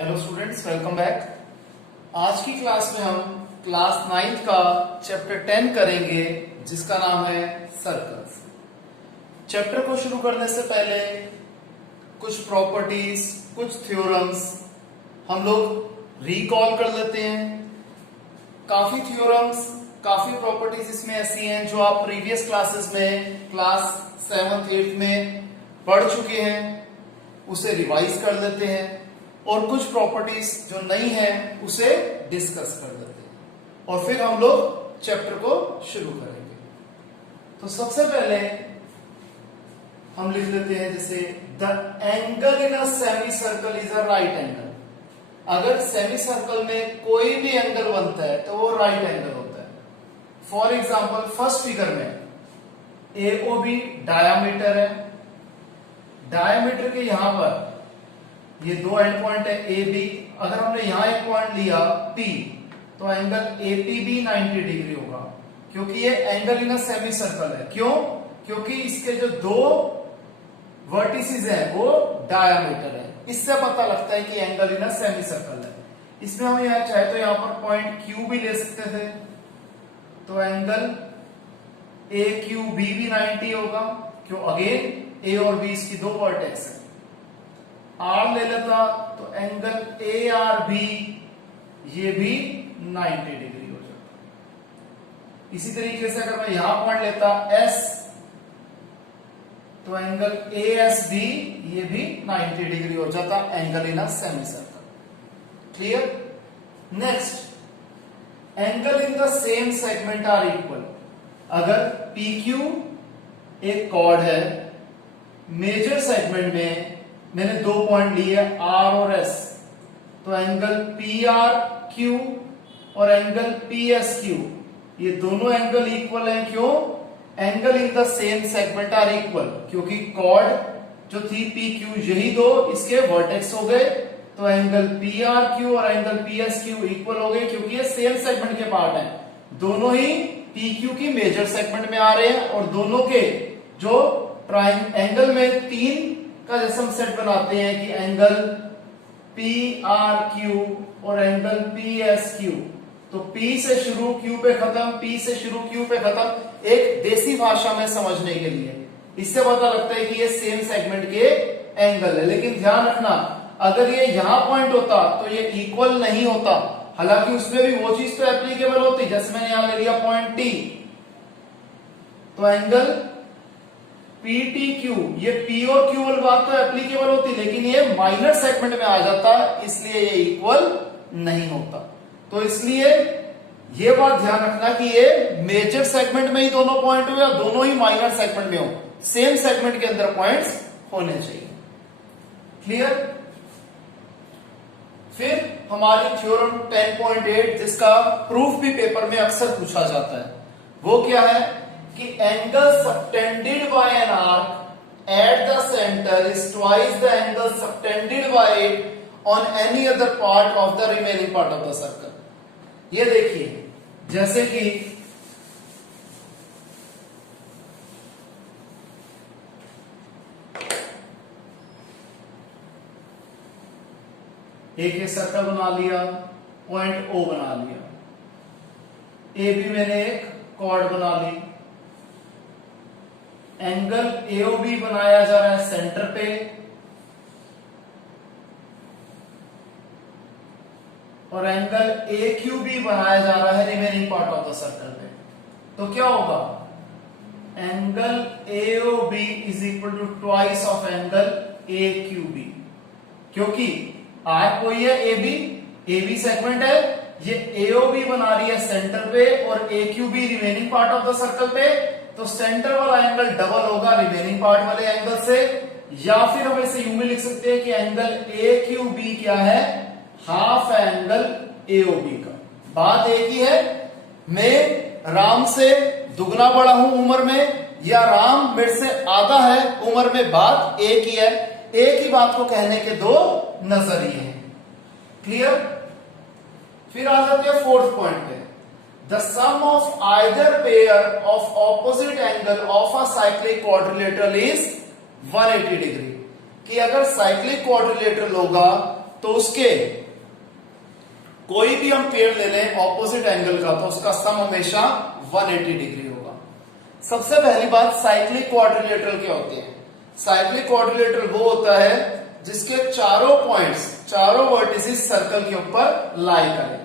Hello students, welcome back. आज की class में हम क्लास 9th का चैप्टर 10 करेंगे जिसका नाम है सर्कल्स। चैप्टर को शुरू करने से पहले कुछ प्रॉपर्टीज, कुछ थ्योरम्स हम लोग रिकॉल कर लेते हैं। काफी थ्योरम्स, काफी प्रॉपर्टीज इसमें ऐसी हैं जो आप प्रीवियस क्लासेस में क्लास 7th 8th में पढ़ चुके हैं, उसे रिवाइज कर लेते हैं और कुछ प्रॉपर्टीज जो नहीं है उसे डिस्कस कर लेते हैं और फिर हम लोग चैप्टर को शुरू करेंगे। तो सबसे पहले हम लिख लेते हैं जैसे the angle in a semi circle is a right angle. अगर सेमी सर्कल में कोई भी एंगल बनता है तो वो राइट एंगल होता है। फॉर एग्जाम्पल फर्स्ट फिगर में AOB डायामीटर है, डायामीटर के यहां पर ये दो एंड पॉइंट है AB। अगर हमने यहां एक पॉइंट लिया P तो एंगल APB 90 डिग्री होगा क्योंकि ये angle in a semi circle है। क्यों? क्योंकि इसके जो दो वर्टिसेस हैं वो डायामीटर है। इससे पता लगता है कि angle in a semi circle है। इसमें हम यहां चाहे तो यहां पर पॉइंट Q भी ले सकते थे तो एंगल AQB भी 90 होगा क्यों? अगेन A और B इसकी दो वर्टेक्स है। R ले लेता तो एंगल ARB ये भी 90 डिग्री हो जाता। इसी तरीके से अगर मैं यहां पॉइंट लेता S तो एंगल ASB ये भी 90 डिग्री हो जाता, angle in a semicircle. Clear? Next, angle in the same segment are equal. अगर PQ एक कॉर्ड है, मेजर सेगमेंट में मैंने दो पॉइंट लिए R और S, तो एंगल PRQ और एंगल PSQ ये दोनों एंगल इक्वल हैं। क्यों? Angle in the same segment are equal, क्योंकि कॉर्ड जो थी PQ यही दो इसके वर्टेक्स हो गए तो एंगल PRQ और एंगल PSQ इक्वल हो गए क्योंकि ये सेम सेगमेंट के पार्ट हैं। दोनों ही PQ की मेजर सेगमेंट में आ रहे हैं और दोनों के जो एंगल में तीन का जैसे हम सेट बनाते हैं कि एंगल PRQ और एंगल PSQ, तो P से शुरू Q पे खत्म, P से शुरू Q पे खत्म, एक देसी भाषा में समझने के लिए। इससे पता लगता है कि ये सेम सेगमेंट के एंगल है। लेकिन ध्यान रखना, अगर ये यहां पॉइंट होता तो ये इक्वल नहीं होता। हालांकि उसमें भी वो चीज तो एप्लीकेबल होती, जैसे मैंने यहां ले लिया पॉइंट T तो एंगल PTQ, ये P और Q वाली बात तो एप्लीकेबल होती, लेकिन ये माइनर सेगमेंट में आ जाता, इसलिए ये इक्वल नहीं होता। तो इसलिए ये बात ध्यान रखना कि ये मेजर सेगमेंट में ही दोनों पॉइंट हो या दोनों ही माइनर सेगमेंट में हो, सेम सेगमेंट के अंदर पॉइंट्स होने चाहिए। क्लियर? फिर हमारी थ्योरम 10.8 जिसका प्रूफ भी पेपर में अक्सर पूछा जाता है, वो क्या है कि angle subtended bye an arc eight the centre is twice the angle subtended bye it on any other part of the remaining part of the circle. ये देखिए, जैसे कि एक ये सर्कल बना लिया, पॉइंट O बना लिया, AB मैंने एक कॉर्ड बना ली, एंगल AOB बनाया जा रहा है सेंटर पे, और एंगल AQB बनाया जा रहा है remaining part of the circle पे। तो क्या होगा? Angle AOB is equal to twice of angle AQB, क्योंकि आर्क कोई है AB सेगमेंट है, ये AOB बना रही है सेंटर पे और AQB remaining part of the circle पे, तो सेंटर वाला एंगल डबल होगा रिमेनिंग पार्ट वाले एंगल से। या फिर हम इसे यूं भी लिख सकते हैं कि एंगल AQB क्या है? हाफ एंगल AOB का। बात एक ही है, मैं राम से दुगना बड़ा हूं उम्र में या राम मेरे से आधा है उम्र में, बात एक ही है। एक ही बात को कहने के दो नजरिए हैं। क्लियर? फिर आ जाते हैं फोर्थ पॉइंट पे। The sum of either pair of opposite angle of a cyclic quadrilateral is 180 degree. कि अगर साइक्लिक क्वाड्रिलेटरल होगा तो उसके कोई भी हम पेड़ ले लें ऑपोजिट एंगल का, तो उसका सम हमेशा 180 डिग्री होगा। सबसे पहली बात, साइक्लिक क्वाड्रिलेटरल क्या होते हैं? साइक्लिक क्वाड्रिलेटरल वो होता है जिसके चारों पॉइंट्स, चारों वर्टिसेस सर्कल के ऊपर लाई करें।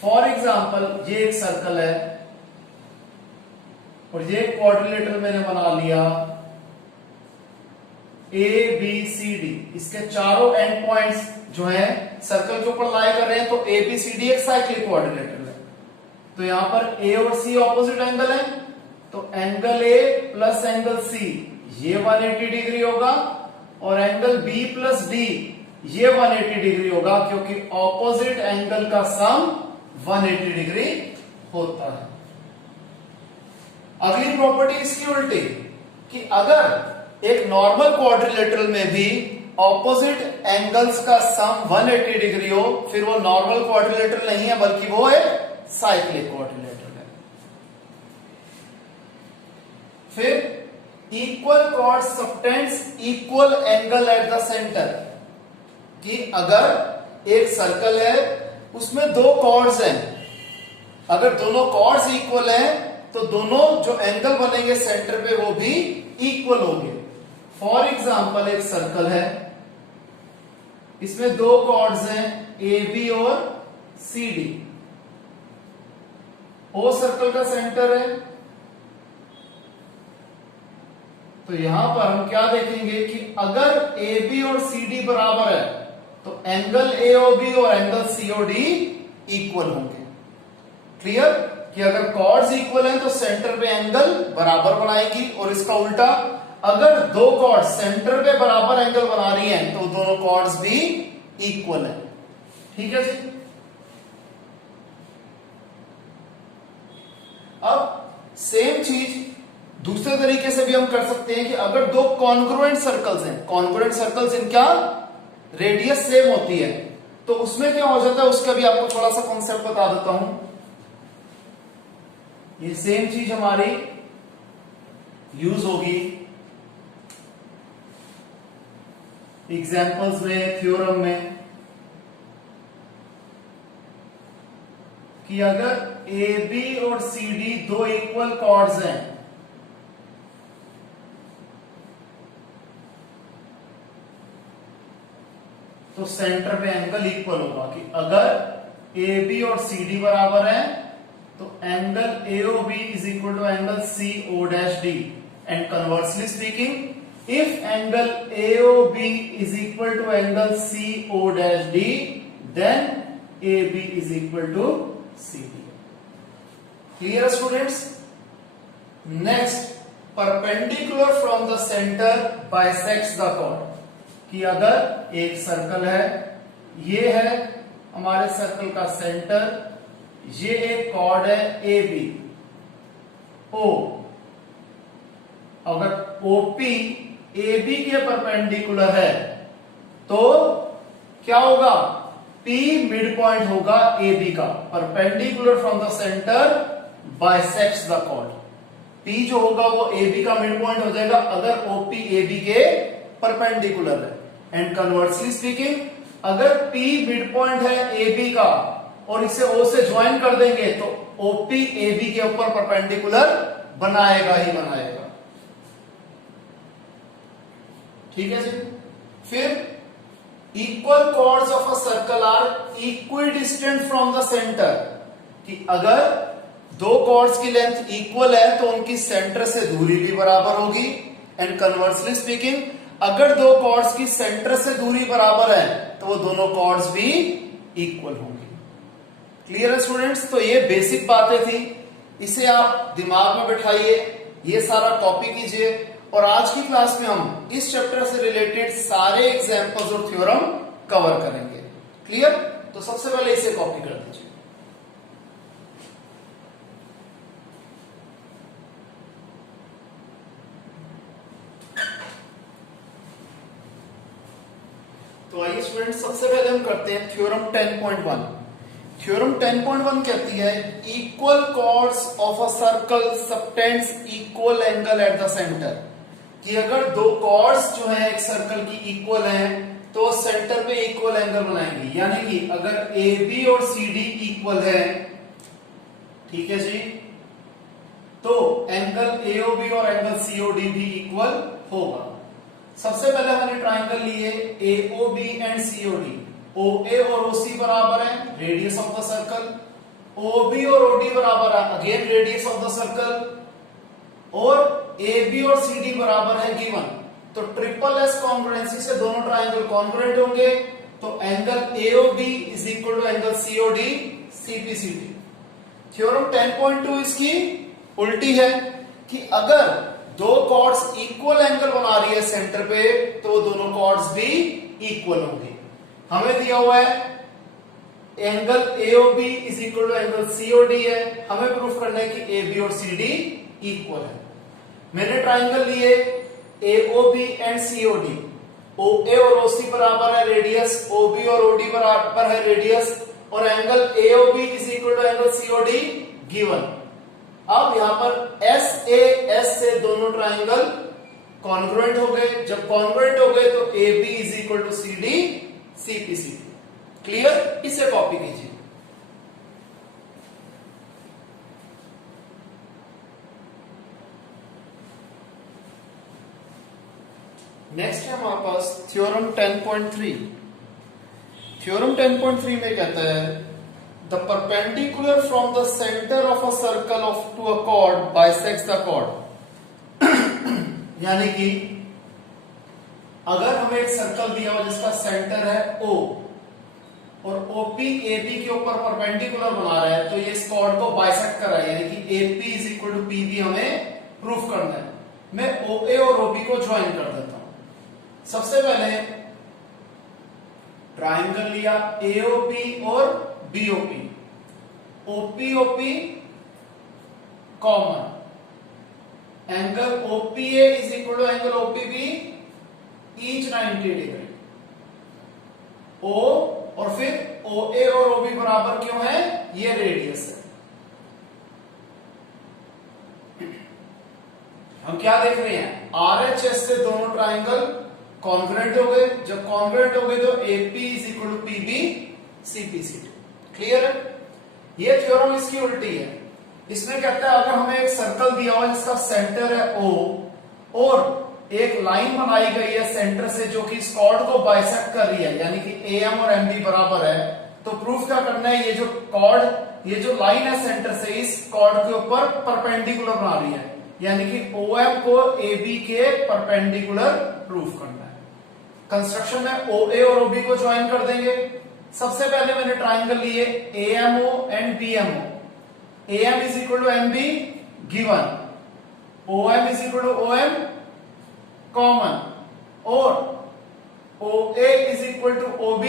फॉर एग्जांपल, ये एक सर्कल है और ये क्वाड्रिलेटरल मैंने बना लिया ए बी सी डी। इसके चारों एंड पॉइंट्स जो है सर्कल के ऊपर लाई कर रहे हैं, तो ए बी सी डी एक साइक्लिक क्वाड्रिलेटरल है। तो यहां पर ए और सी ऑपोजिट एंगल है, तो angle A plus angle C ये 180 डिग्री होगा, और एंगल बी प्लस डी ये 180 डिग्री होगा, क्योंकि ऑपोजिट एंगल का सम 180 डिग्री होता है। अगली प्रॉपर्टी इसकी उल्टी, कि अगर एक नॉर्मल क्वाड्रिलेटरल में भी ऑपोजिट एंगल्स का सम 180 डिग्री हो, फिर वो नॉर्मल क्वाड्रिलेटरल नहीं है, बल्कि वो एक साइक्लिक क्वाड्रिलेटरल है। फिर equal chords subtends equal angle at the centre, कि अगर एक सर्कल है उसमें दो कॉर्ड्स हैं, अगर दोनों कॉर्ड्स इक्वल हैं तो दोनों जो एंगल बनेंगे सेंटर पे वो भी इक्वल होंगे। फॉर एग्जांपल, एक सर्कल है, इसमें दो कॉर्ड्स हैं ए बी और सी डी। ओ सर्कल का सेंटर है, तो यहां पर हम क्या देखेंगे कि अगर ए बी और सी डी बराबर है तो एंगल एओबी और एंगल सीओडी इक्वल होंगे। क्लियर? कि अगर कॉर्ड्स इक्वल हैं तो सेंटर पे एंगल बराबर बनाएगी, और इसका उल्टा, अगर दो कॉर्ड्स सेंटर पे बराबर एंगल बना रही हैं तो दोनों कॉर्ड्स भी इक्वल हैं। ठीक है जी। अब सेम चीज दूसरे तरीके से भी हम कर सकते हैं कि अगर दो कॉन्ग्रुएंट सर्कल्स हैं, कॉन्ग्रुएंट सर्कल्स इनका रेडियस सेम होती है, तो उसमें क्या हो जाता है, उसका भी आपको थोड़ा सा कॉन्सेप्ट बता देता हूं। ये सेम चीज हमारी यूज होगी एग्जाम्पल्स में, थ्योरम में, कि अगर ए बी और सी डी दो इक्वल कॉर्ड्स हैं, तो सेंटर पे एंगल इक्वल होगा। कि अगर ए बी और सी डी बराबर है तो angle AOB is equal to angle C O dash D, and conversely speaking, if angle AOB is equal to angle C O dash D, then A B is equal to C D. Clear students? Next, perpendicular from the centre bisects the chord. कि अगर एक circle है, ये है हमारे circle का centre, ये एक कॉर्ड है ए बी ओ, अगर ओपी ए बी के परपेंडिकुलर है तो क्या होगा, P मिड पॉइंट होगा ए बी का, perpendicular from the centre bisects the chord. P जो होगा वो ए बी का मिड पॉइंट हो जाएगा अगर ओपी ए बी के परपेंडिकुलर है। एंड कन्वर्सली स्पीकिंग, अगर P मिड पॉइंट है ए बी का और इसे O से ज्वाइन कर देंगे तो OP AB के ऊपर परपेंडिकुलर बनाएगा ही बनाएगा। ठीक है जी। फिर equal chords of a circle are equidistant from the centre, कि अगर दो कॉर्ड्स की लेंथ इक्वल है तो उनकी सेंटर से दूरी भी बराबर होगी। एंड कन्वर्सली स्पीकिंग, अगर दो कॉर्ड्स की सेंटर से दूरी बराबर है तो वो दोनों कॉर्ड्स भी इक्वल होंगे। क्लियर है स्टूडेंट्स? तो ये बेसिक बातें थी, इसे आप दिमाग में बैठाइए, ये सारा कॉपी कीजिए, और आज की क्लास में हम इस चैप्टर से रिलेटेड सारे एग्जांपल्स और थ्योरम कवर करेंगे। क्लियर? तो सबसे पहले इसे कॉपी कर दीजिए। तो आइए स्टूडेंट्स, सबसे पहले हम करते हैं थ्योरम 10.1। थ्योरम 10.1 कहती है equal chords of a circle subtends equal angle at the centre, कि अगर दो कॉर्ड्स जो है एक सर्कल की इक्वल हैं तो सेंटर पे इक्वल एंगल बनाएंगे, यानी कि अगर ए बी और सी डी इक्वल है, ठीक है जी, तो एंगल एओबी और एंगल सीओडी भी इक्वल होगा। सबसे पहले हमने ट्राइंगल लिए एओबी एंड सीओडी, ओए और ओसी बराबर है रेडियस ऑफ द सर्कल, ओबी और ओडी बराबर है again radius of the circle, और एबी और सीडी बराबर है गिवन। तो ट्रिपल एस कॉन्ग्रुएंसी से दोनों ट्राइंगल कॉन्ग्रुएंट होंगे, तो angle AOB is equal to angle COD CPCT. Theorem 10.2 इसकी उल्टी है कि अगर दो कॉर्ड्स इक्वल एंगल बना रही है सेंटर पे, तो दोनों कॉर्ड्स भी इक्वल होंगे। हमें दिया हुआ है angle AOB is equal to angle COD है, हमें प्रूफ करना है कि एबी और सीडी इक्वल है। मैंने ट्राइंगल लिए एओबी एंड सीओडी, ओए और ओसी बराबर है रेडियस, ओबी और ओडी बराबर है रेडियस, और angle AOB is equal to angle COD given. अब यहां पर एस ए एस से दोनों ट्राइंगल कॉन्ग्रुएंट हो गए, जब कॉन्ग्रुएंट हो गए तो A B is equal to C D CPC. Clear? इसे कॉपी कीजिए। नेक्स्ट है हमारे पास थ्योरम 10.3। थ्योरम 10.3 में कहता है the perpendicular from the centre of a circle of to a chord bisects the chord. यानी कि अगर हमें एक सर्कल दिया हो जिसका सेंटर है O और ओपी एबी के ऊपर परपेंडिकुलर बना रहा है, तो ये इस कॉर्ड को बाइसेक्ट कर रहा है, यानी कि AP is equal to PB हमें प्रूफ करना है। मैं ओए और ओबी को ज्वाइन कर देता हूं। सबसे पहले ट्राइंगल लिया एओपी और BOP, OP OP common, angle OPA is equal to angle OPB each 90 degree. O और फिर ओए और ओबी बराबर क्यों है? ये रेडियस है। हम क्या देख रहे हैं? आरएचएस से दोनों ट्राइंगल कॉन्ग्रुएंट हो गए, जब कॉन्ग्रुएंट हो गए तो AP is equal to PB CPCT. Clear है? ये थ्योरम इसकी उल्टी है। इसमें कहता है अगर हमें एक सर्कल दिया हुआ जिसका सेंटर है O और एक लाइन बनाई गई है सेंटर से जो कि इस कॉर्ड को बाइसेक्ट कर रही है, यानी कि AM और MD बराबर है, तो प्रूफ क्या करना है? ये जो कॉर्ड, ये जो लाइन है सेंटर से इस कॉर्ड के ऊपर परपेंडिकुलर बना रही है, यानी कि OM को AB के परपेंडिकुलर प्रूफ करना है। कंस्ट्रक्शन में OA और OB को ज्वाइन कर देंगे। सबसे पहले मैंने ट्राइंगल लिए AMO and BMO, AM is equal to MB given, OM is equal to OM common, और OA is equal to OB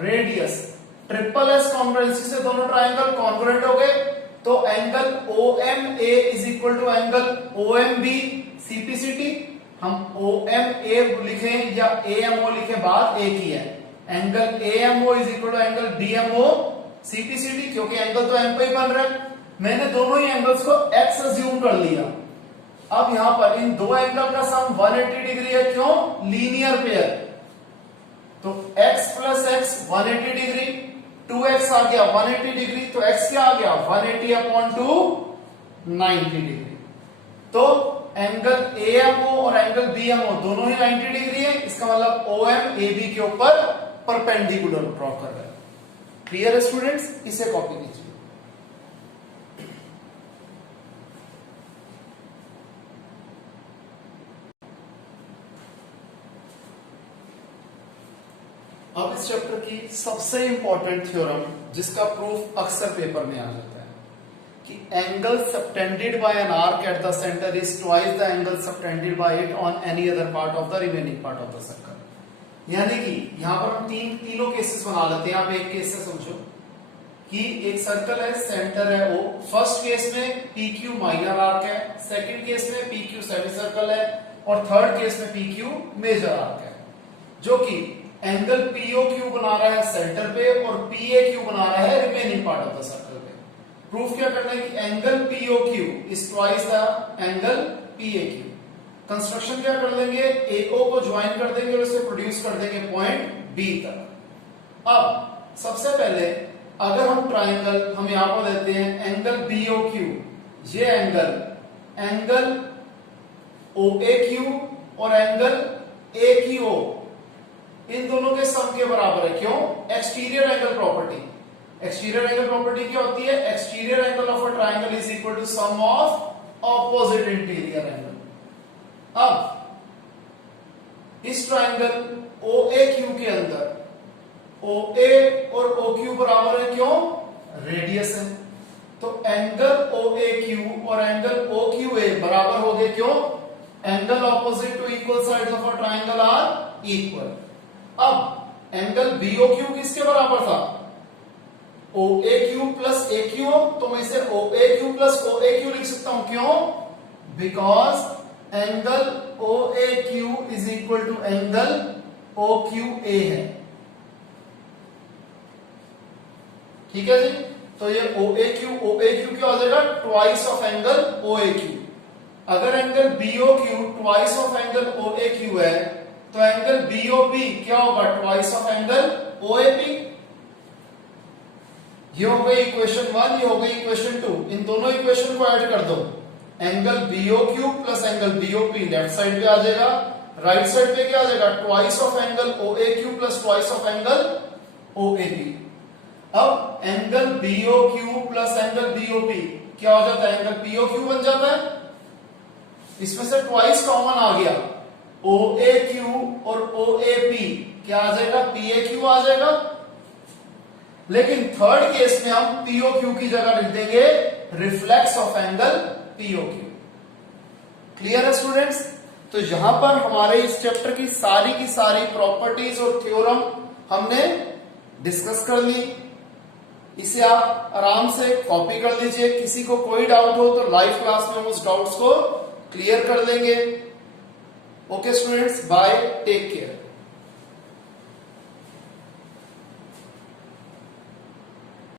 radius. Triple S congruency से दोनों ट्राइंगल कॉन्ग्रुएंट हो गए, तो angle OMA is equal to angle OMB CPCT. हम OMA लिखें या AMO लिखे, बात एक ही है। Angle AMO is equal to angle BMO CPCT, क्योंकि एंगल तो M पे ही बन रहा है। मैंने दोनों ही एंगल्स को X अज्यूम कर लिया। अब यहां पर इन दो एंगल का सम 180 डिग्री है, क्यों? Linear pair. तो x plus x 180 degree, 2x आ गया 180 डिग्री, तो x क्या आ गया? 180 अपॉन 2 90 डिग्री। तो एंगल AMO और एंगल BMO दोनों ही 90 डिग्री है, इसका मतलब OM AB के ऊपर परपेंडिकुलर ड्रॉ कर रहा है। क्लियर है स्टूडेंट्स? इसे कॉपी कीजिए। अब इस चैप्टर की सबसे इंपॉर्टेंट थ्योरम जिसका प्रूफ अक्सर पेपर में आ जाता है कि angle subtended bye an arc eight the centre is twice the angle subtended bye it on any other part of the remaining part of the circle. यानी कि यहां पर हम तीनों केसेस बना लेते हैं। आप एक केस से समझो कि एक सर्कल है, सेंटर है O। फर्स्ट केस में PQ माइनर आर्क है, सेकंड केस में PQ सेमी सर्कल है, और थर्ड केस में PQ मेजर आर्क है, जो कि एंगल POQ बना रहा है सेंटर पे और PAQ बना रहा है remaining part of the circle पे। प्रूफ क्या करना है कि angle POQ is twice the angle PAQ। Construction क्या कर देंगे, AO को ज्वाइन कर देंगे और उसे प्रोड्यूस कर देंगे पॉइंट B तक। अब सबसे पहले अगर हम ट्राइंगल, हम यहां पर देते हैं एंगल BOQ, ये एंगल OAQ और एंगल AQO इन दोनों के सम के बराबर है। क्यों? Exterior angle property. Exterior angle property क्या होती है? Exterior angle of a triangle is equal to sum of opposite interior angle. अब इस ट्राइंगल OAQ के अंदर OA और OQ बराबर है। क्यों? रेडियस है। तो एंगल OAQ और एंगल OQA बराबर हो गए। क्यों? Angle opposite to equal sides of a triangle are equal. अब एंगल BOQ किसके बराबर था? OAQ प्लस AQO, तो मैं इसे OAQ प्लस OAQ लिख सकता हूं। क्यों? Because angle OAQ is equal to angle OQA है। ठीक है जी, तो ये OAQ क्या हो जाएगा? Twice of angle OAQ। अगर angle BOQ twice of angle OAQ है तो एंगल BOP क्या होगा? Twice of angle OAP। ये हो गई इक्वेशन 1, ये हो गई इक्वेशन 2। इन दोनों इक्वेशन को ऐड कर दो। Angle BOQ plus angle BOP left side पे आ जाएगा, राइट साइड पे क्या आ जाएगा? Twice of angle OAQ plus twice of angle OAP। अब angle BOQ plus angle BOP क्या हो जाता है? एंगल POQ बन जाता है। इसमें से ट्वाइस कॉमन आ गया, OAQ और OAP क्या आ जाएगा? PAQ आ जाएगा। लेकिन थर्ड केस में हम POQ की जगह लिख देंगे reflex of angle POQ। Clear है स्टूडेंट्स? तो यहां पर हमारे इस चैप्टर की सारी प्रॉपर्टीज और थ्योरम हमने डिस्कस कर ली। इसे आप आराम से कॉपी कर लीजिए। किसी को कोई डाउट हो तो लाइव क्लास में हम उस डाउट्स को क्लियर कर देंगे। Okay students, bye, take care.